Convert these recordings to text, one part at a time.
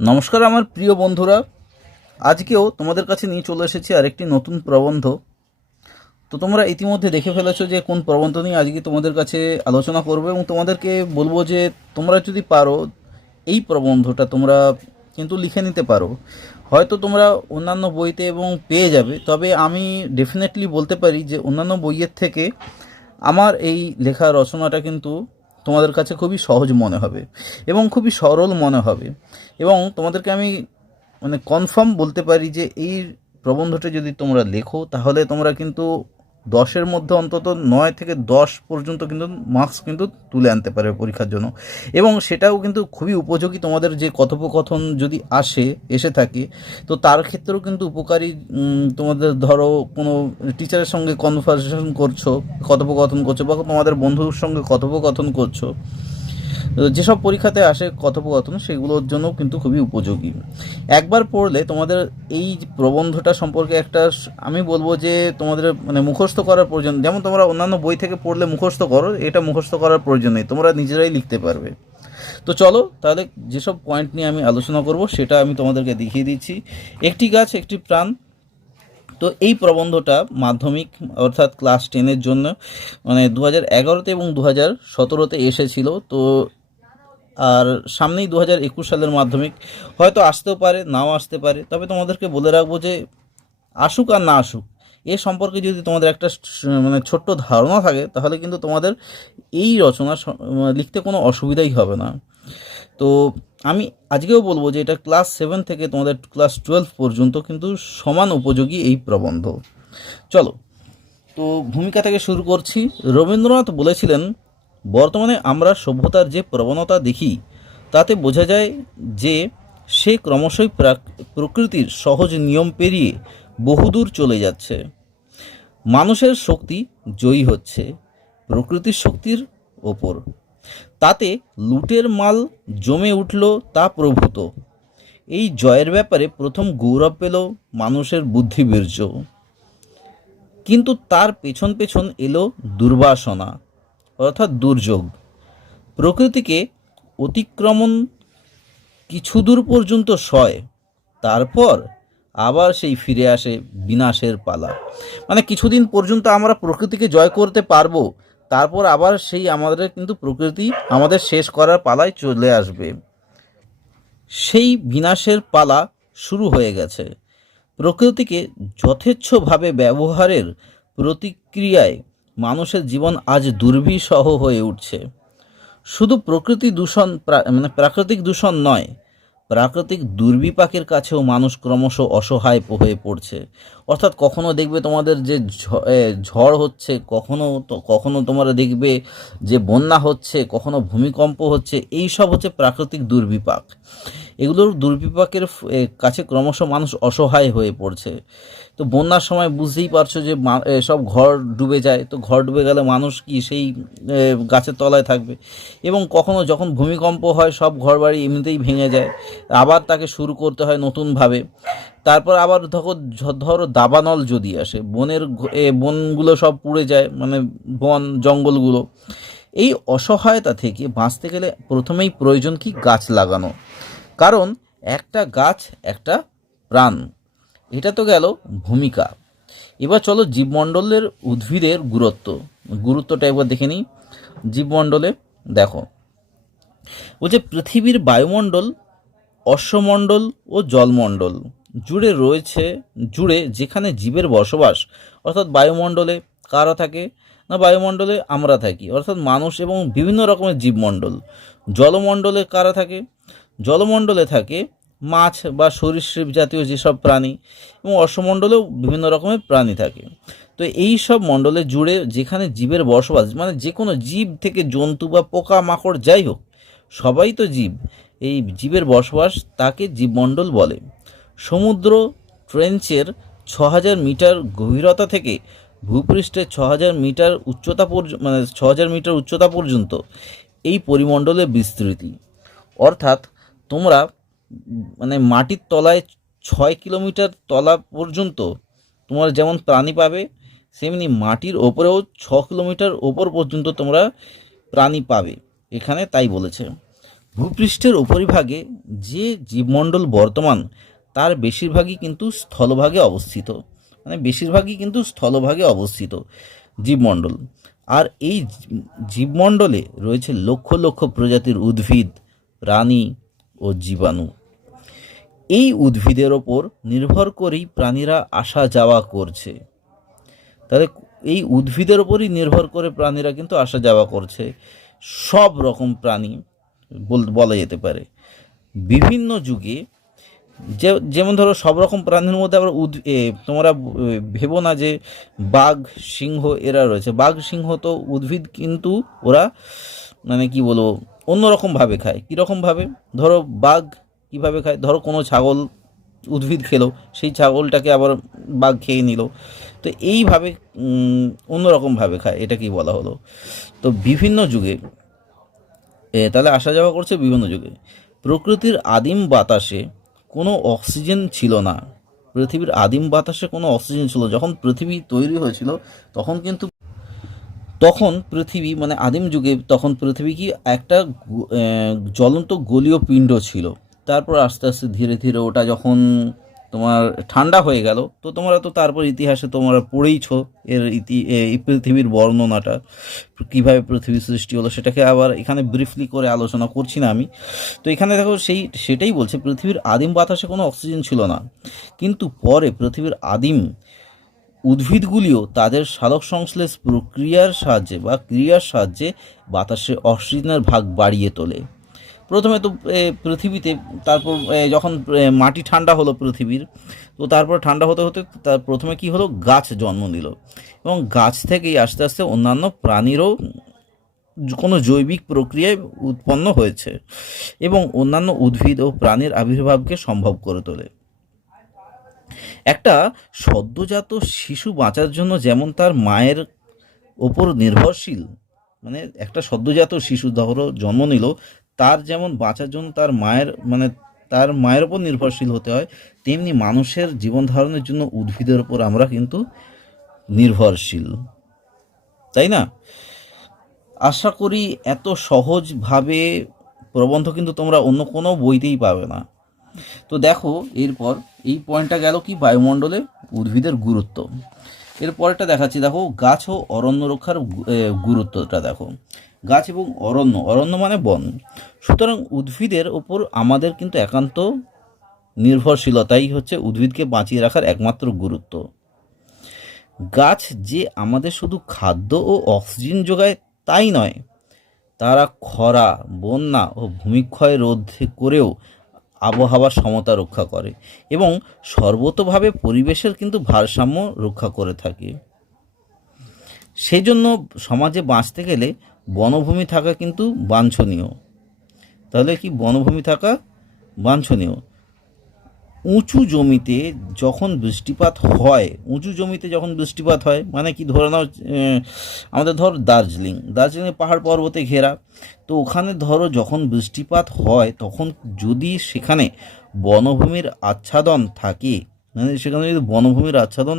নমস্কার আমার প্রিয় বন্ধুরা, আজকেও তোমাদের কাছে নিয়ে চলে এসেছি আরেকটি নতুন প্রবন্ধ। তো তোমরা ইতিমধ্যে দেখে ফেলেছো যে কোন প্রবন্ধ নিয়ে আজকে তোমাদের কাছে আলোচনা করবো, এবং তোমাদেরকে বলবো যে তোমরা যদি পারো এই প্রবন্ধটা তোমরা কিন্তু লিখে নিতে পারো। হয়তো তোমরা অন্যান্য বইতে এবং পেয়ে যাবে, তবে আমি ডেফিনেটলি বলতে পারি যে অন্যান্য বইয়ের থেকে আমার এই লেখা রচনাটা কিন্তু তোমাদের কাছে খুবই সহজ মনে হবে এবং খুবই সরল মনে হবে। এবং তোমাদেরকে আমি কনফার্ম বলতে পারি যে এই প্রবন্ধটা যদি তোমরা লেখো তাহলে তোমরা কিন্তু 10-এর মধ্যে অন্তত 9 থেকে 10 পর্যন্ত কিন্তু মার্কস কিন্তু তুলে আনতে পারবে পরীক্ষার জন্য। এবং সেটাও কিন্তু খুবই উপযোগী, তোমাদের যে কথোপকথন যদি এসে থাকে তো তার ক্ষেত্রেও কিন্তু উপকারী। তোমাদের ধরো কোনো টিচারের সঙ্গে কনভারসেশন করছো, কথোপকথন করছো, বা তোমাদের বন্ধুর সঙ্গে কথোপকথন করছো, যেসব পরীক্ষাতে আসে কথোপকথন সেগুলোর জন্য কিন্তু খুবই উপযোগী। একবার পড়লে তোমাদের এই প্রবন্ধটা সম্পর্কে একটা আমি বলবো যে তোমাদের মুখস্থ করার প্রয়োজন, যেমন তোমরা অন্যান্য বই থেকে পড়লে মুখস্থ করো, এটা মুখস্থ করার প্রয়োজন নেই, তোমরা নিজেরাই লিখতে পারবে। তো চলো তাহলে যেসব পয়েন্ট নিয়ে আমি আলোচনা করব সেটা আমি তোমাদেরকে দেখিয়ে দিচ্ছি। একটি গাছ একটি প্রাণ। তো এই প্রবন্ধটা মাধ্যমিক অর্থাৎ ক্লাস 10-এর জন্য 2011-তে এবং 2017-তে এসেছিল। তো আর সামনেই 2021 সালের মাধ্যমিক, হয়তো আসতেও পারে নাও আসতে পারে, তবে তোমাদেরকে বলে রাখবো যে আসুক আর না আসুক এ সম্পর্কে যদি তোমাদের একটা ছোট্ট ধারণা থাকে তাহলে কিন্তু তোমাদের এই রচনা লিখতে কোনো অসুবিধাই হবে না। তো আমি আজকেও বলবো যে এটা ক্লাস 7 থেকে তোমাদের ক্লাস 12 পর্যন্ত কিন্তু সমান উপযোগী এই প্রবন্ধ। চলো তো ভূমিকা থেকে শুরু করছি। রবীন্দ্রনাথ বলেছিলেন, বর্তমানে আমরা সভ্যতার যে প্রবণতা দেখি তাতে বোঝা যায় যে সে ক্রমশই প্রকৃতির সহজ নিয়ম পেরিয়ে বহুদূর চলে যাচ্ছে। মানুষের শক্তি জয়ী হচ্ছে প্রকৃতির শক্তির ওপর, তাতে লুটের মাল জমে উঠল তা প্রভূত। এই জয়ের ব্যাপারে প্রথম গৌরব পেল মানুষের বুদ্ধিবীর্য, কিন্তু তার পেছন পেছন এলো দুর্বাসনা অর্থাৎ দুর্যোগ। প্রকৃতিকে অতিক্রমণ কিছু দূর পর্যন্ত সয়, তারপর আবার সেই ফিরে আসে বিনাশের পালা। কিছুদিন পর্যন্ত আমরা প্রকৃতিকে জয় করতে পারবো, তারপর আবার সেই আমাদের কিন্তু প্রকৃতি আমাদের শেষ করার পালায় চলে আসবে। সেই বিনাশের পালা শুরু হয়ে গেছে। প্রকৃতিকে যথেচ্ছভাবে ব্যবহারের প্রতিক্রিয়ায় মানুষের জীবন আজ দুর্বিষহ হয়ে উঠছে। শুধু প্রকৃতি দূষণ প্রাকৃতিক দূষণ নয়, প্রাকৃতিক দুর্বিপাকের কাছেও মানুষ ক্রমশ অসহায় হয়ে পড়ছে। অর্থাৎ কখনো দেখবে তোমাদের যে ঝড় হচ্ছে, কখনো তোমরা দেখবে যে বন্যা হচ্ছে, কখনো ভূমিকম্প হচ্ছে, এই সব হচ্ছে প্রাকৃতিক দুর্বিপাক। এগুলোর দুর্বিপাকের কাছে ক্রমশ মানুষ অসহায় হয়ে পড়ছে। তো বন্যার সময় বুঝতেই পারছো যে সব ঘর ডুবে যায়, তো ঘর ডুবে গেলে মানুষ কি সেই গাছের তলায় থাকবে? এবং কখনো যখন ভূমিকম্প হয় সব ঘরবাড়ি এমনিতেই ভেঙে যায়, আবার তাকে শুরু করতে হয় নতুনভাবে। তারপর আবার ধরো দাবানল যদি আসে, বনগুলো সব পুড়ে যায়, বন জঙ্গলগুলো। এই অসহায়তা থেকে বাঁচতে গেলে প্রথমেই প্রয়োজন কি? গাছ লাগানো, কারণ একটা গাছ একটা প্রাণ। এটা তো গেল ভূমিকা। এবার চলো জীবমণ্ডলের উদ্ভিদের গুরুত্বটা একবার দেখে নিই। জীবমণ্ডলে দেখো, বলছে পৃথিবীর বায়ুমণ্ডল, অশ্বমণ্ডল ও জলমণ্ডল জুড়ে যেখানে জীবের বসবাস, অর্থাৎ বায়ুমণ্ডলে কারা থাকে না? বায়ুমণ্ডলে আমরা থাকি, অর্থাৎ মানুষ এবং বিভিন্ন রকমের জীবমণ্ডল। জলমণ্ডলে কারা থাকে? জলমণ্ডলে থাকে মাছ বা সরীসৃপ জাতীয় যেসব প্রাণী, এবং অশ্বমণ্ডলেও বিভিন্ন রকমের প্রাণী থাকে। তো এই সব মণ্ডলে জুড়ে যেখানে জীবের বসবাস, যে কোনো জীব থেকে জন্তু বা পোকা মাকড় যাই হোক, সবাই তো জীব। এই জীবের বসবাস তাকে জীবমণ্ডল বলে। সমুদ্র ট্রেঞ্চের 6000 মিটার গভীরতা থেকে ভূপৃষ্ঠে 6000 মিটার উচ্চতা 6000 মিটার উচ্চতা পর্যন্ত এই পরিমণ্ডলের বিস্তৃতি। অর্থাৎ তোমরা মাটির তলায় 6 কিলোমিটার তলা পর্যন্ত তোমরা যেমন প্রাণী পাবে, সেমনি মাটির ওপরেও 6 কিলোমিটার ওপর পর্যন্ত তোমরা প্রাণী পাবে এখানে, তাই বলেছে। ভূপৃষ্ঠের উপরিভাগে যে জীবমণ্ডল বর্তমান তার বেশিরভাগই কিন্তু স্থলভাগে অবস্থিত, মানে বেশিরভাগই কিন্তু স্থলভাগে অবস্থিত জীবমণ্ডল। আর এই জীবমণ্ডলে রয়েছে লক্ষ লক্ষ প্রজাতির উদ্ভিদ, প্রাণী ও জীবাণু। এই উদ্ভিদের ওপর নির্ভর করেই প্রাণীরা আসা যাওয়া করছে। তাহলে এই উদ্ভিদের ওপরই নির্ভর করে প্রাণীরা কিন্তু আসা যাওয়া করছে, সব রকম প্রাণী বলা যেতে পারে। বিভিন্ন যুগে যেমন ধরো সব রকম প্রাণীর মধ্যে আবার তোমরা ভেবো না যে বাঘ, সিংহ এরা রয়েছে। বাঘ, সিংহ তো উদ্ভিদ, কিন্তু ওরা মানে কি বলবো অন্যরকমভাবে খায়। কীরকমভাবে? ধরো বাঘ কীভাবে খায়, ধরো কোনো ছাগল উদ্ভিদ খেলো, সেই ছাগলটাকে আবার বাঘ খেয়ে নিল, তো এইভাবে অন্যরকমভাবে খায়, এটা কি বলা হলো। তো বিভিন্ন যুগে তাহলে আসা যাওয়া করছে বিভিন্ন যুগে। প্রকৃতির আদিম বাতাসে কোনো অক্সিজেন ছিল না। পৃথিবীর আদিম বাতাসে কোনো অক্সিজেন ছিল, যখন পৃথিবী তৈরি হয়েছিল তখন পৃথিবী মানে আদিম যুগে তখন পৃথিবী কি একটা জ্বলন্ত গলীয় পিণ্ড ছিল। তারপর আস্তে আস্তে ধীরে ধীরে ওটা যখন তোমার ঠান্ডা হয়ে গেল, তো তোমরা তো তারপর ইতিহাসে তোমরা পড়েইছ এই পৃথিবীর বর্ণনাটা, কীভাবে পৃথিবী সৃষ্টি হলো, সেটাকে আবার এখানে ব্রিফলি করে আলোচনা করছি না আমি। তো এখানে দেখো সেটাই বলছে, পৃথিবীর আদিম বাতাসে কোনো অক্সিজেন ছিল না, কিন্তু পরে পৃথিবীর আদিম উদ্ভিদগুলিও তাদের সালোক সংশ্লেষ প্রক্রিয়ার সাহায্যে বা ক্রিয়ার সাহায্যে বাতাসে অক্সিজেনের ভাগ বাড়িয়ে তোলে। প্রথমে তো পৃথিবীতে, তারপর যখন মাটি ঠান্ডা হলো পৃথিবীর, তো তারপর ঠান্ডা হতে হতে তার প্রথমে কি হলো, গাছ জন্ম নিল, এবং গাছ থেকেই আস্তে আস্তে অন্যান্য প্রাণীরও কোনো জৈবিক প্রক্রিয়ায় উৎপন্ন হয়েছে, এবং অন্যান্য উদ্ভিদ ও প্রাণীর আবির্ভাবকে সম্ভব করে তোলে। একটা সদ্যজাত শিশু বাঁচার জন্য যেমন তার মায়ের ওপর নির্ভরশীল, মানে একটা সদ্যজাত শিশু ধরো জন্ম নিল, তার যেমন বাঁচার জন্য তার মায়ের ওপর নির্ভরশীল হতে হয়, তেমনি মানুষের জীবন ধারণের জন্য উদ্ভিদের ওপর আমরা কিন্তু নির্ভরশীল, তাই না? আশা করি এত সহজভাবে প্রবন্ধ কিন্তু তোমরা অন্য কোনো বইতেই পাবে না। তো দেখো, এরপর এই পয়েন্টটা গেল কি, বায়ুমণ্ডলে উদ্ভিদের গুরুত্ব। এরপরটা দেখাচ্ছি, দেখো গাছ ও অরণ্য রক্ষার গুরুত্বটা দেখো। গাছ এবং অরণ্য মানে বন। সুতরাং উদ্ভিদের ওপর আমাদের কিন্তু একান্ত নির্ভরশীলতাই হচ্ছে উদ্ভিদকে বাঁচিয়ে রাখার একমাত্র গুরুত্ব। গাছ যে আমাদের শুধু খাদ্য ও অক্সিজেন যোগায় তাই নয়, তারা খরা, বন্যা ও ভূমিক্ষয় রোধ করেও আবহাওয়ার সমতা রক্ষা করে এবং সর্বতোভাবে পরিবেশের কিন্তু ভারসাম্য রক্ষা করে থাকে। সেই জন্য সমাজে বাঁচতে গেলে বনভূমি থাকা কিন্তু বাঞ্ছনীয়। তাহলে কি বনভূমি থাকা বাঞ্ছনীয়? উঁচু জমিতে যখন বৃষ্টিপাত হয়, মানে কি, ধরে নাও আমাদের দার্জিলিং পাহাড় পর্বতে ঘেরা, তো ওখানে ধরো যখন বৃষ্টিপাত হয়, তখন যদি সেখানে বনভূমির আচ্ছাদন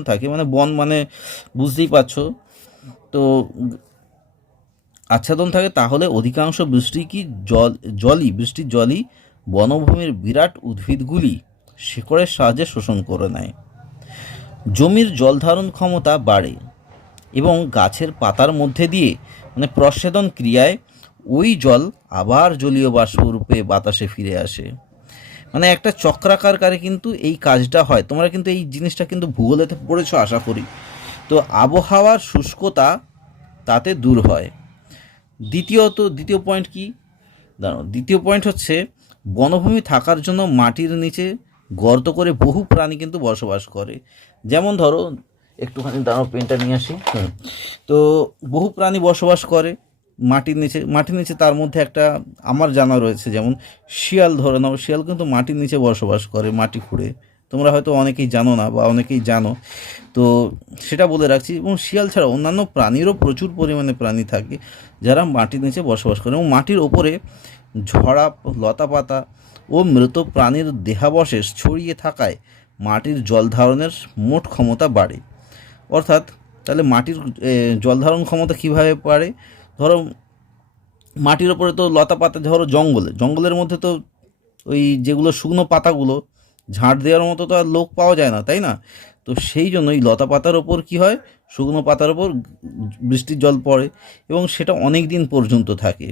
থাকে, মানে বন মানে বুঝতেই পারছো, তো আচ্ছাদন থাকে, তাহলে অধিকাংশ বৃষ্টির জলই বনভূমির বিরাট উদ্ভিদগুলি শিকড়ের সাহায্যে শোষণ করে নেয়। জমির জল ধারণ ক্ষমতা বাড়ে এবং গাছের পাতার মধ্যে দিয়ে মানে প্রস্বেদন ক্রিয়ায় ওই জল আবার জলীয় বাষ্প রূপে বাতাসে ফিরে আসে। মানে একটা চক্রাকারে কিন্তু এই কাজটা হয়। তোমরা কিন্তু এই জিনিসটা কিন্তু ভূগোলেতে পড়েছো আশা করি। তো আবহাওয়ার শুষ্কতা তাতে দূর হয়। দ্বিতীয় পয়েন্ট কি? দ্বিতীয় পয়েন্ট হচ্ছে, বনভূমি থাকার জন্য মাটির নিচে গর্ত করে বহু প্রাণী কিন্তু বসবাস করে। যেমন ধরো, একটুখানি পেনটা নিয়ে আসি। তো বহু প্রাণী বসবাস করে মাটির নিচে। তার মধ্যে একটা আমার জানা রয়েছে, যেমন শিয়াল, ধরে নাও শিয়াল কিন্তু মাটির নিচে বসবাস করে, মাটি খুঁড়ে। তোমরা হয়তো অনেকেই জানো না বা অনেকেই জানো, তো সেটা বলে রাখছি। এবং শিয়াল ছাড়া অন্যান্য প্রাণীরও প্রচুর পরিমাণে প্রাণী থাকে যারা মাটির নিচে বসবাস করে, এবং মাটির ওপরে ঝরা লতাপাতা ও মৃত প্রাণীর দেহাবশেষ ছড়িয়ে থাকায় মাটির জল ধারণের মোট ক্ষমতা বাড়ে। অর্থাৎ তাহলে মাটির জল ধারণ ক্ষমতা কীভাবে বাড়ে? ধরো মাটির ওপরে তো লতা পাতা, ধরো জঙ্গলের মধ্যে তো ওই যেগুলো শুকনো পাতাগুলো ঝাড় দেওয়ার মতো তো আর লোক পাওয়া যায় না, তাই না? তো সেই জন্য এই লতা পাতার ওপর কী হয়, শুকনো পাতার ওপর বৃষ্টির জল পড়ে এবং সেটা অনেক দিন পর্যন্ত থাকে,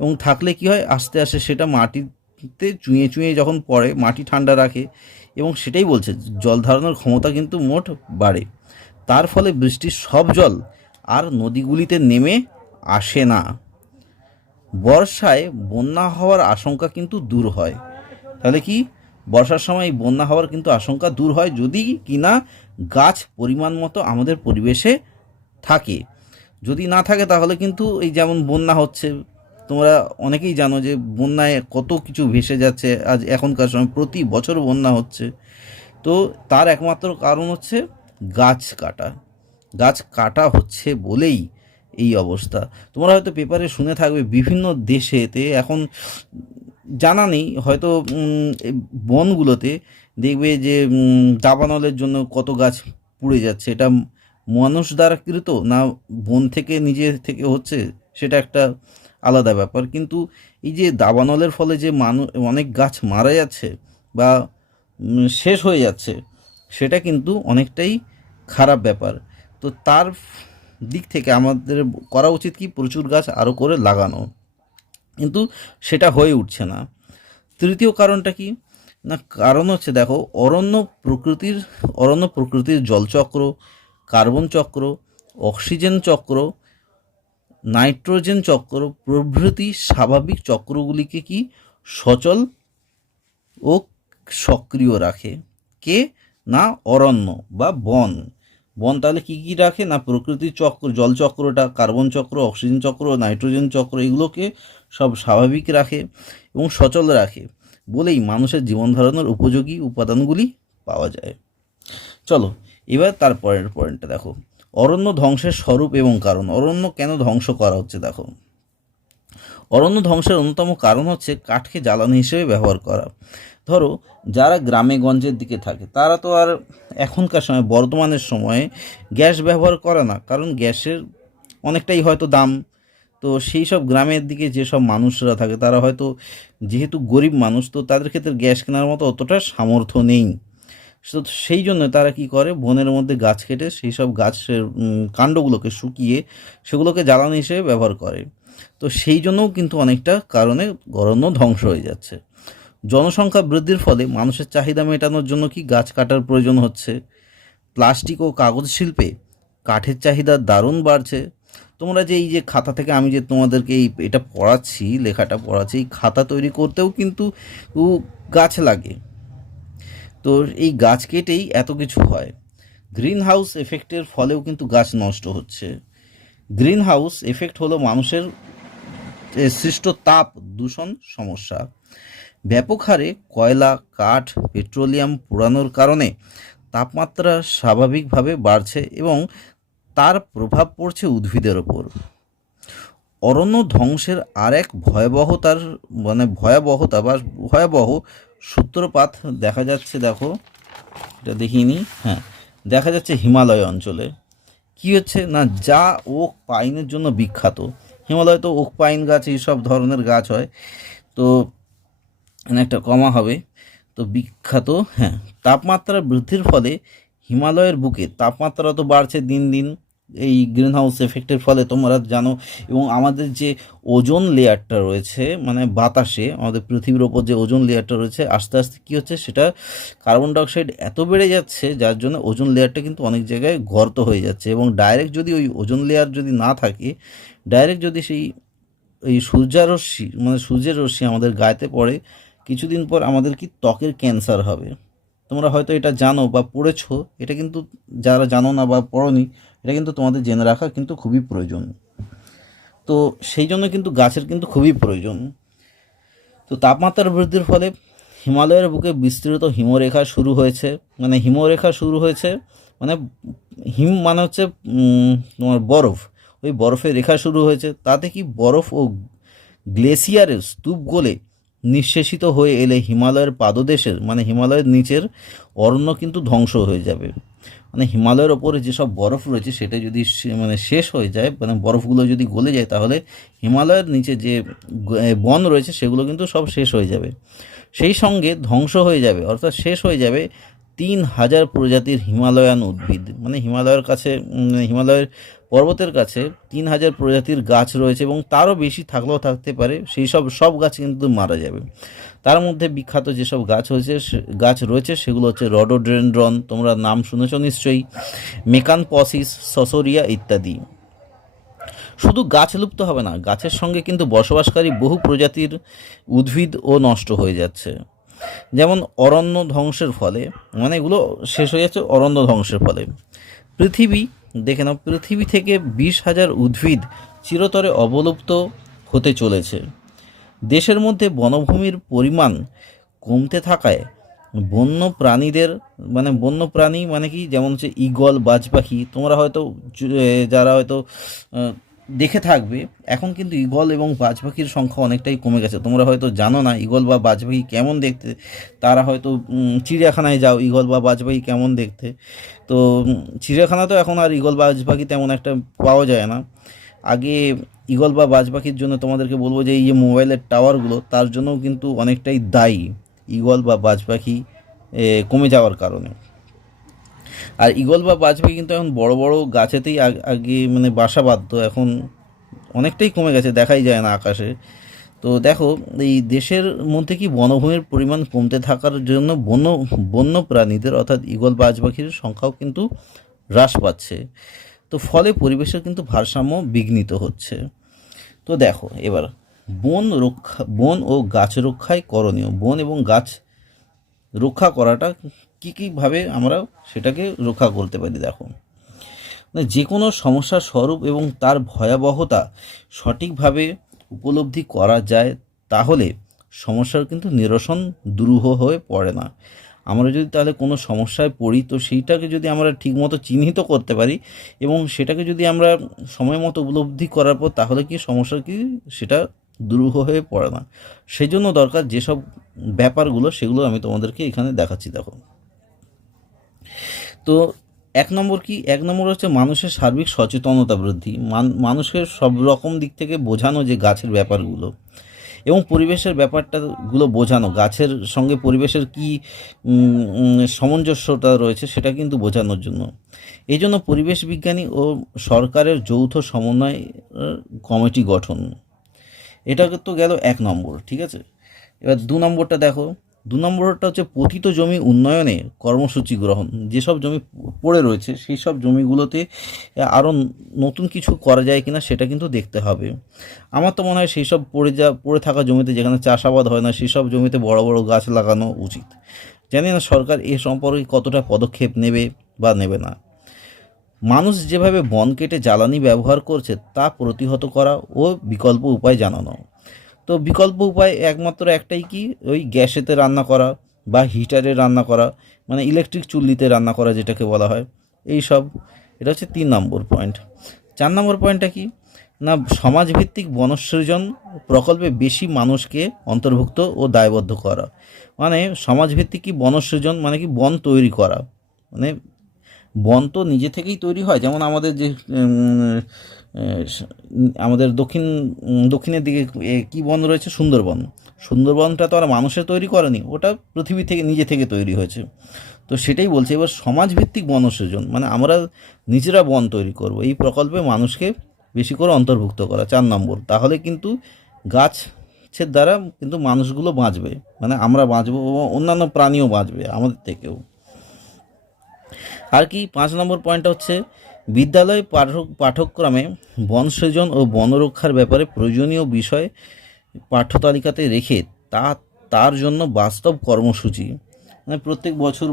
এবং থাকলে কি হয়, আস্তে আস্তে সেটা মাটিতে চুঁয়ে চুঁয়ে যখন পড়ে মাটি ঠান্ডা রাখে, এবং সেটাই বলছে জল ধারণের ক্ষমতা কিন্তু মোট বাড়ে। তার ফলে বৃষ্টির সব জল আর নদীগুলিতে নেমে আসে না। বর্ষায় বন্যা হওয়ার আশঙ্কা কিন্তু দূর হয়। তাহলে কি, বর্ষার সময় বন্যা হওয়ার কিন্তু আশঙ্কা দূর হয় যদি কিনা গাছ পরিমাণ মতো আমাদের পরিবেশে থাকে। যদি না থাকে তাহলে কিন্তু এই যেমন বন্যা হচ্ছে, তোমরা অনেকেই জানো যে বন্যায় কত কিছু ভেসে যাচ্ছে আজ এখনকার সময়, প্রতি বছর বন্যা হচ্ছে। তো তার একমাত্র কারণ হচ্ছে গাছ কাটা। গাছ কাটা হচ্ছে বলেই এই অবস্থা। তোমরা হয়তো পেপারে শুনে থাকবে বিভিন্ন দেশেতে এখন, জানা নেই হয়তো, বনগুলোতে দেখবে যে দাবানলের জন্য কত গাছ পুড়ে যাচ্ছে। এটা মানুষ দ্বারা কৃত না বন থেকে নিজে থেকে হচ্ছে, সেটা একটা আলাদা ব্যাপার। কিন্তু এই যে দাবানলের ফলে যে অনেক গাছ মারা যাচ্ছে বা শেষ হয়ে যাচ্ছে, সেটা কিন্তু অনেকটাই খারাপ ব্যাপার। তো তার দিক থেকে আমাদের করা উচিত কি, প্রচুর গাছ আরও করে লাগানো, কিন্তু সেটা হয়ে উঠছে না। তৃতীয় কারণটা কি না, কারণ হচ্ছে দেখো, অরণ্য প্রকৃতির জলচক্র, কার্বন চক্র, অক্সিজেন চক্র, নাইট্রোজেন চক্র প্রভৃতি স্বাভাবিক চক্রগুলিকে কি সচল ও সক্রিয় রাখে। কে না, অরণ্য বা বন। তাহলে কী কী রাখে না, প্রকৃতির চক্র, জলচক্রটা, কার্বন চক্র, অক্সিজেন চক্র, নাইট্রোজেন চক্র, এগুলোকে সব স্বাভাবিক রাখে এবং সচল রাখে বলেই মানুষের জীবন ধারণের উপযোগী উপাদানগুলি পাওয়া যায়। চলো এবার তার পরের পয়েন্টটা দেখো, অরণ্য ধ্বংসের স্বরূপ এবং কারণ। অরণ্য কেন ধ্বংস করা হচ্ছে দেখো, অরণ্য ধ্বংসের অন্যতম কারণ হচ্ছে কাঠকে জ্বালানি হিসেবে ব্যবহার করা। ধরো যারা গ্রামে গঞ্জের দিকে থাকে তারা তো আর এখনকার সময়, বর্তমানের সময়ে গ্যাস ব্যবহার করে না, কারণ গ্যাসের অনেকটাই হয়তো দাম। তো সেই সব গ্রামের দিকে যেসব মানুষরা থাকে তারা হয়তো, যেহেতু গরিব মানুষ, তো তাদের ক্ষেত্রে গ্যাস কেনার মতো অতটা সামর্থ্য নেই। তো সেই জন্য তারা কি করে, বনের মধ্যে গাছ কেটে সেই সব গাছের কাণ্ডগুলোকে শুকিয়ে সেগুলোকে জ্বালানি হিসেবে ব্যবহার করে। তো সেই জন্যও কিন্তু অনেকটা কারণে অরণ্য ধ্বংস হয়ে যাচ্ছে। জনসংখ্যা বৃদ্ধির ফলে মানুষের চাহিদা মেটানোর জন্য কি গাছ কাটার প্রয়োজন হচ্ছে। প্লাস্টিক ও কাগজ শিল্পে কাঠের চাহিদা দারুণ বাড়ছে। তোমরা যে এই যে খাতা থেকে আমি যে তোমাদেরকে এটা পড়াচ্ছি, লেখাটা পড়াচ্ছি, এই খাতা তৈরি করতেও কিন্তু গাছ লাগে। তো এই গাছ কেটেই এত কিছু হয়। গ্রিন হাউস এফেক্টের ফলেও কিন্তু গাছ নষ্ট হচ্ছে। গ্রিন হাউস এফেক্ট হলো মানুষের সৃষ্ট তাপ দূষণ সমস্যা। ব্যাপক হারে কয়লা, কাঠ, পেট্রোলিয়াম পোড়ানোর কারণে তাপমাত্রা স্বাভাবিকভাবে বাড়ছে এবং তার প্রভাব পড়ছে উদ্ভিদের ওপর। অরণ্য ধ্বংসের আর এক ভয়াবহ সূত্রপাত দেখা যাচ্ছে। দেখো এটা দেখিনি, হ্যাঁ দেখা যাচ্ছে হিমালয় অঞ্চলে। কি হচ্ছে না, যা ওক পাইনের জন্য বিখ্যাত। হিমালয় তো ওক পাইন গাছ, এইসব ধরনের গাছ হয়। তো একটা কমা হবে, তো বিখ্যাত, হ্যাঁ। তাপমাত্রা বৃদ্ধির ফলে হিমালয়ের বুকে তাপমাত্রা তো বাড়ছে দিন দিন, এই গ্রিন হাউস এফেক্টের ফলে তোমরা জানো। এবং আমাদের যে ওজোন লেয়ারটা রয়েছে, মানে বাতাসে আমাদের পৃথিবীর ওপর যে ওজোন লেয়ারটা রয়েছে, আস্তে আস্তে কী হচ্ছে, সেটা কার্বন ডাইঅক্সাইড এত বেড়ে যাচ্ছে যার জন্য ওজোন লেয়ারটা কিন্তু অনেক জায়গায় গর্ত হয়ে যাচ্ছে। এবং ডাইরেক্ট যদি ওই ওজোন লেয়ার যদি না থাকে, ডাইরেক্ট যদি এই সূর্যের রশ্মি আমাদের গায়েতে পড়ে, কিছুদিন পর আমাদের কি ত্বকের ক্যান্সার হবে। তোমরা হয়তো এটা জানো বা পড়েছো, এটা কিন্তু যারা জানো না বা পড়োনি, এটা কিন্তু তোমাদের জেনে রাখা কিন্তু খুবই প্রয়োজন। তো সেই জন্য কিন্তু গাছের কিন্তু খুবই প্রয়োজন। তো তাপমাত্রার বৃদ্ধির ফলে হিমালয়ের বুকে বিস্তৃত হিমরেখা শুরু হয়েছে। মানে হিম মানে হচ্ছে তোমার বরফ, ওই বরফের রেখা শুরু হয়েছে। তাতে কি বরফ ও গ্লেসিয়ারের স্তূপ গলে নিঃশেষিত হয়ে এলে হিমালয়ের পাদদেশের, মানে হিমালয়ের নিচের অরণ্য কিন্তু ধ্বংস হয়ে যাবে। মানে হিমালয়ের ওপরে যেসব বরফ রয়েছে সেটা যদি মানে শেষ হয়ে যায়, মানে বরফগুলো যদি গলে যায়, তাহলে হিমালয়ের নিচে যে বন রয়েছে সেগুলো কিন্তু সব শেষ হয়ে যাবে। সেই সঙ্গে ধ্বংস হয়ে যাবে, অর্থাৎ শেষ হয়ে যাবে 3000 প্রজাতির হিমালয়ান উদ্ভিদ। মানে হিমালয়ের কাছে হিমালয়ের পর্বতের কাছে 3000 প্রজাতির গাছ রয়েছে, এবং তারও বেশি থাকলেও থাকতে পারে। সেই সব গাছ কিন্তু মারা যাবে। তার মধ্যে বিখ্যাত যেসব গাছ রয়েছে সেগুলো হচ্ছে রডোডেনড্রন, তোমরা নাম শুনেছ নিশ্চয়ই, মেকানপসিস, সসোরিয়া ইত্যাদি। শুধু গাছ লুপ্ত হবে না, গাছের সঙ্গে কিন্তু বসবাসকারী বহু প্রজাতির উদ্ভিদও নষ্ট হয়ে যাচ্ছে। যেমন অরণ্য ধ্বংসের ফলে, মানে এগুলো শেষ হয়ে যাচ্ছে অরণ্য ধ্বংসের ফলে। দেখে নাও, পৃথিবী থেকে 20,000 উদ্ভিদ চিরতরে অবলুপ্ত হতে চলেছে। দেশের মধ্যে বনভূমির পরিমাণ কমতে থাকায় বন্য প্রাণী মানে কি, যেমন হচ্ছে ঈগল, বাজ পাখি, তোমরা হয়তো যারা হয়তো দেখে থাকবে, এখন কিন্তু ঈগল এবং বাজ পাখির সংখ্যা অনেকটাই কমে গেছে। তোমরা হয়তো জানো না ঈগল বা বাজ পাখি কেমন দেখতে। তারা হয়তো চিড়িয়াখানায় যাও, ঈগল বা বাজ পাখি কেমন দেখতে। তো চিড়িয়াখানা তো এখন আর ঈগল বাজ পাখি তেমন একটা পাওয়া যায় না। আগে ঈগল বা বাজ পাখির জন্য তোমাদেরকে বলবো যে এই যে মোবাইলের টাওয়ারগুলো, তার জন্যও কিন্তু অনেকটাই দায়ী ঈগল বা বাজ পাখি কমে যাওয়ার কারণে। আর ঈগল বা বাজ পাখি কিন্তু এখন বড় বড় গাছেতেই আগে মানে বাসা বাঁধতো, এখন অনেকটাই কমে গেছে, দেখাই যায় না আকাশে। তো দেখো, এই দেশের মধ্যে কি বনভূমির পরিমাণ কমতে থাকার জন্য বন্য প্রাণীদের অর্থাৎ ঈগল বাজ পাখির সংখ্যাও কিন্তু হ্রাস পাচ্ছে। তো ফলে পরিবেশের কিন্তু ভারসাম্য বিঘ্নিত হচ্ছে। তো দেখো এবার বন ও গাছ রক্ষায় করণীয়, বন এবং গাছ রক্ষা করাটা কীভাবে আমরা সেটাকে রক্ষা করতে পারি। দেখো, যে কোনো সমস্যার স্বরূপ এবং তার ভয়াবহতা সঠিকভাবে উপলব্ধি করা যায়, তাহলে সমস্যার কিন্তু নিরসন দুরূহ হয়ে পড়ে না। আমরা যদি তাহলে কোনো সমস্যায় পড়ি, তো সেইটাকে যদি আমরা ঠিকমতো চিহ্নিত করতে পারি এবং সেটাকে যদি আমরা সময় মতো উপলব্ধি করার পর, তাহলে কি সমস্যার কি সেটা দুরূহ হয়ে পড়ে না। সেই জন্য দরকার যেসব ব্যাপারগুলো, সেগুলো আমি তোমাদেরকে এখানে দেখাচ্ছি। দেখো, তো এক নম্বর হচ্ছে মানুষের সার্বিক সচেতনতা বৃদ্ধি। মানুষের সব রকম দিক থেকে বোঝানো যে গাছের ব্যাপারগুলো এবং পরিবেশের ব্যাপারটাগুলো বোঝানো, গাছের সঙ্গে পরিবেশের কি সামঞ্জস্যতা রয়েছে সেটা কিন্তু বোঝানোর জন্য। এই জন্য পরিবেশ বিজ্ঞানী ও সরকারের যৌথ সমন্বয় কমিটি গঠন। এটা তো গেল 1 নম্বর, ঠিক আছে। এবার 2 নম্বরটা দেখো, 2 নম্বরটা হচ্ছে পতিত জমি উন্নয়নে কর্মসূচি গ্রহণ। যেসব জমি পড়ে রয়েছে সেই সব জমিগুলোতে আরও নতুন কিছু করা যায় কিনা সেটা কিন্তু দেখতে হবে। আমার তো মনে হয় সেই সব পড়ে থাকা জমিতে, যেখানে চাষাবাদ হয় না, সেই সব জমিতে বড় বড় গাছ লাগানো উচিত। জানি না সরকার এ সম্পর্কে কতটা পদক্ষেপ নেবে বা নেবে না। মানুষ যেভাবে বন কেটে জ্বালানি ব্যবহার করছে তা প্রতিহত করা ও বিকল্প উপায় জানানো। তো বিকল্প উপায় একমাত্র একটাই, কি, ওই গ্যাসেতে রান্না করা বা হিটারে রান্না করা, মানে ইলেকট্রিক চুল্লিতে রান্না করা যেটাকে বলা হয়, এই সব। এটা হচ্ছে 3 নম্বর পয়েন্ট। 4 নম্বর পয়েন্টটা কি না, সমাজভিত্তিক বনসৃজন প্রকল্পে বেশি মানুষকে অন্তর্ভুক্ত ও দায়বদ্ধ করা। মানে সমাজভিত্তিক কি বনসৃজন, মানে কি বন তৈরি করা, মানে বন তো নিজে থেকেই তৈরি হয়। যেমন আমাদের যে আমাদের দক্ষিণের দিকে কি বন রয়েছে, সুন্দরবনটা তো আর মানুষের তৈরি করেনি, ওটা পৃথিবী থেকে নিজে থেকে তৈরি হয়েছে। তো সেটাই বলছে। এবার সমাজভিত্তিক বনসৃজন মানে আমরা নিজেরা বন তৈরি করব, এই প্রকল্পে মানুষকে বেশি করে অন্তর্ভুক্ত করা। 4 নম্বর, তাহলে কিন্তু গাছের দ্বারা কিন্তু মানুষগুলো বাঁচবে, মানে আমরা বাঁচবো এবং অন্যান্য প্রাণীও বাঁচবে আমাদের থেকেও। আর কি 5 নম্বর পয়েন্টটা হচ্ছে বিদ্যালয় পাঠ্যক্রমে বন সৃজন ও বনরক্ষার ব্যাপারে প্রয়োজনীয় বিষয় পাঠ্যতালিকাতে রেখে তার জন্য বাস্তব কর্মসূচি, মানে প্রত্যেক বছর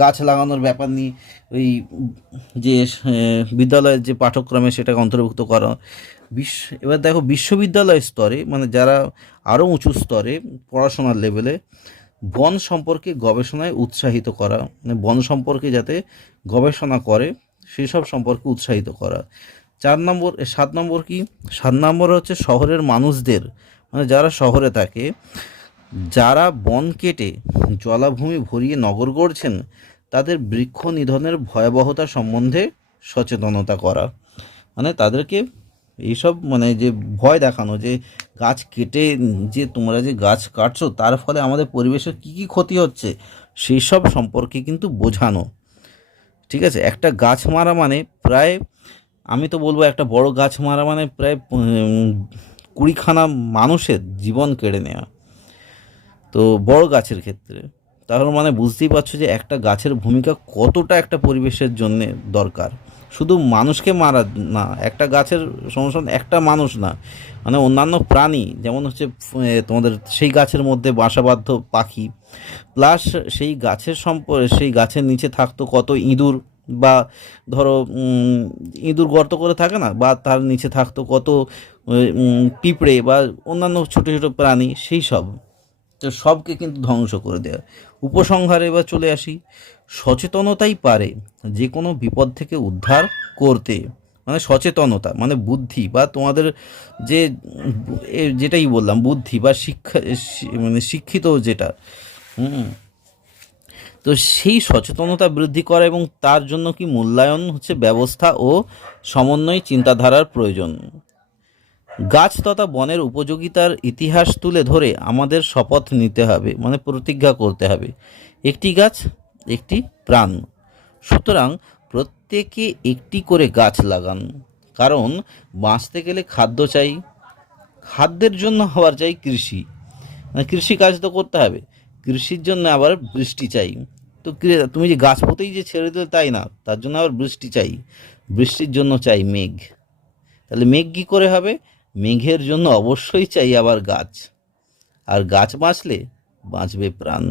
গাছ লাগানোর ব্যাপার নিয়ে ওই যে বিদ্যালয়ের যে পাঠ্যক্রমে সেটাকে অন্তর্ভুক্ত করা। এবার দেখো, বিশ্ববিদ্যালয় স্তরে, মানে যারা আরও উঁচু স্তরে পড়াশোনার লেভেলে, বন সম্পর্কে গবেষণায় উৎসাহিত করা, মানে বন সম্পর্কে যাতে গবেষণা করে সেসব সম্পর্কে উৎসাহিত করা। 7 নম্বর হচ্ছে শহরের মানুষদের, মানে যারা শহরে থাকে, যারা বন কেটে জলাভূমি ভরিয়ে নগর গড়ছেন, তাদের বৃক্ষ নিধনের ভয়াবহতা সম্বন্ধে সচেতনতা করা, মানে তাদেরকে এইসব মানে যে ভয় দেখানো যে গাছ কেটে, যে তোমরা যে গাছ কাটছো তার ফলে আমাদের পরিবেশের কী কী ক্ষতি হচ্ছে সেই সব সম্পর্কে কিন্তু বোঝানো। ঠিক আছে, একটা গাছ মারা মানে প্রায়, আমি তো বলবো একটা বড় গাছ মারা মানে প্রায় 20খানা মানুষের জীবন কেড়ে নেওয়া, তো বড় গাছের ক্ষেত্রে। তাহলে মানে বুঝতেই পারছো যে একটা গাছের ভূমিকা কতটা একটা পরিবেশের জন্যে দরকার। শুধু মানুষকে মারা না, একটা গাছের সমস্যা একটা মানুষ না, মানে অন্যান্য প্রাণী যেমন হচ্ছে তোমাদের সেই গাছের মধ্যে বাসাবাধ্য পাখি, প্লাস সেই গাছের সেই গাছের নিচে থাকতো কত ইঁদুর, বা ধরো ইঁদুর গর্ত করে থাকে না, বা তার নিচে থাকতো কত পিঁপড়ে বা অন্যান্য ছোটো ছোটো প্রাণী, সেই সব, তো সবকে কিন্তু ধ্বংস করে দেয়। উপসংহারে এবার চলে আসি, সচেতনতাই পারে যে কোনো বিপদ থেকে উদ্ধার করতে। মানে সচেতনতা মানে বুদ্ধি, বা তোমাদের যে যেটাই বললাম বুদ্ধি বা শিক্ষা, মানে শিক্ষিত যেটা, তো সেই সচেতনতা বৃদ্ধি করা এবং তার জন্য কি মূল্যায়ন হচ্ছে ব্যবস্থা ও সমন্বয় চিন্তাধারার প্রয়োজন। গাছ তথা বনের উপযোগিতার ইতিহাস তুলে ধরে আমাদের শপথ নিতে হবে, মানে প্রতিজ্ঞা করতে হবে, একটি গাছ একটি প্রাণ। সুতরাং প্রত্যেকে একটি করে গাছ লাগান, কারণ বাঁচতে গেলে খাদ্য চাই, খাদ্যের জন্য আবার চাই কৃষি, মানে কৃষিকাজ তো করতে হবে, কৃষির জন্য আবার বৃষ্টি চাই। তো তুমি যে গাছ পুঁতেই যে ছেড়ে দিলে তাই না, তার জন্য আবার বৃষ্টি চাই, বৃষ্টির জন্য চাই মেঘ। তাহলে মেঘ কী করে হবে? মেঘের জন্য অবশ্যই চাই আবার গাছ, আর গাছ বাঁচলে বাঁচবে প্রাণ।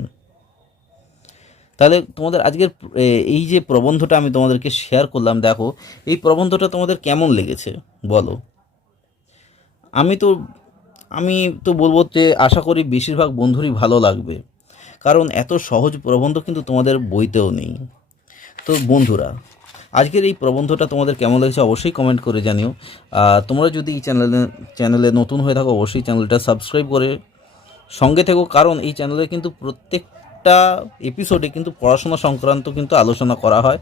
তাহলে তোমাদের আজকের এই যে প্রবন্ধটা আমি তোমাদেরকে শেয়ার করলাম, দেখো এই প্রবন্ধটা তোমাদের কেমন লেগেছে বলো। আমি তো আমি তো বলবো যে আশা করি বেশিরভাগ বন্ধুরই ভালো লাগবে, কারণ এত সহজ প্রবন্ধ কিন্তু তোমাদের বইতেও নেই। তো বন্ধুরা, আজকের এই প্রবন্ধটা তোমাদের কেমন লেগেছে অবশ্যই কমেন্ট করে জানিও। তোমরা যদি এই চ্যানেলে নতুন হয়ে থাকো অবশ্যই চ্যানেলটা সাবস্ক্রাইব করে সঙ্গে থেকো, কারণ এই চ্যানেলে কিন্তু প্রত্যেকটা এপিসোডে কিন্তু পড়াশোনা সংক্রান্ত কিন্তু আলোচনা করা হয়,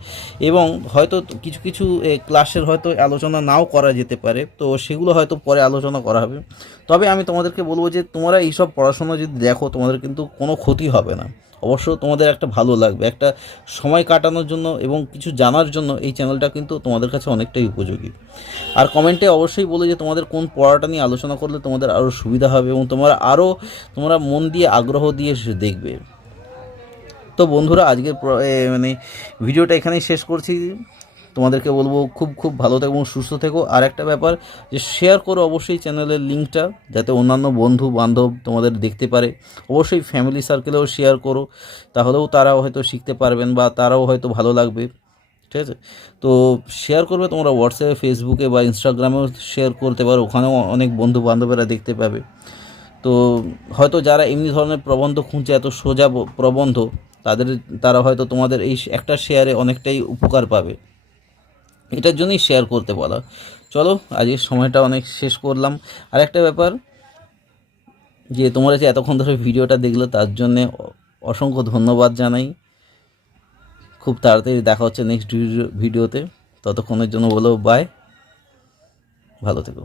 এবং হয়তো কিছু কিছু ক্লাসের হয়তো আলোচনা নাও করা যেতে পারে, তো সেগুলো হয়তো পরে আলোচনা করা হবে। তবে আমি তোমাদেরকে বলবো যে তোমরা এইসব পড়াশোনা যদি দেখো তোমাদের কিন্তু কোনো ক্ষতি হবে না, অবশ্য তোমাদের একটা ভালো লাগবে, একটা সময় কাটানোর জন্য এবং কিছু জানার জন্য এই চ্যানেলটা কিন্তু তোমাদের কাছে অনেকটাই উপযোগী। আর কমেন্টে অবশ্যই বলো যে তোমাদের কোন পড়াটা নিয়ে আলোচনা করলে তোমাদের আরও সুবিধা হবে এবং তোমরা মন দিয়ে আগ্রহ দিয়ে দেখবে। তো বন্ধুরা, আজকের মানে ভিডিওটা এখানেই শেষ করছি। তোমাদেরকে বলবো খুব খুব ভালো থেকো এবং সুস্থ থেকো। আর একটা ব্যাপার যে শেয়ার করো অবশ্যই চ্যানেলের লিঙ্কটা, যাতে অন্যান্য বন্ধু বান্ধব তোমাদের দেখতে পারে। অবশ্যই ফ্যামিলি সার্কেলেও শেয়ার করো, তাহলেও তারাও হয়তো শিখতে পারবেন বা তারাও হয়তো ভালো লাগবে। ঠিক আছে, তো শেয়ার করবে তোমরা হোয়াটসঅ্যাপে, ফেসবুকে বা ইনস্টাগ্রামেও শেয়ার করতে পারো, ওখানেও অনেক বন্ধু বান্ধবেরা দেখতে পাবে। তো হয়তো যারা এমনি ধরনের প্রবন্ধ খুঁজছে, এত সোজা প্রবন্ধ, তারা হয়তো তোমাদের এই একটা শেয়ারে অনেকটাই উপকার পাবে, এটার জন্যই শেয়ার করতে বলা। চলো, আজকের সময়টা অনেক শেষ করলাম। আর একটা ব্যাপার, যে তোমরা যে এতক্ষণ ধরে ভিডিওটা দেখলে তার জন্যে অসংখ্য ধন্যবাদ জানাই। খুব তাড়াতাড়ি দেখা হচ্ছে নেক্সট ভিডিওতে, ততক্ষণের জন্য বলো বাই, ভালো থেকো।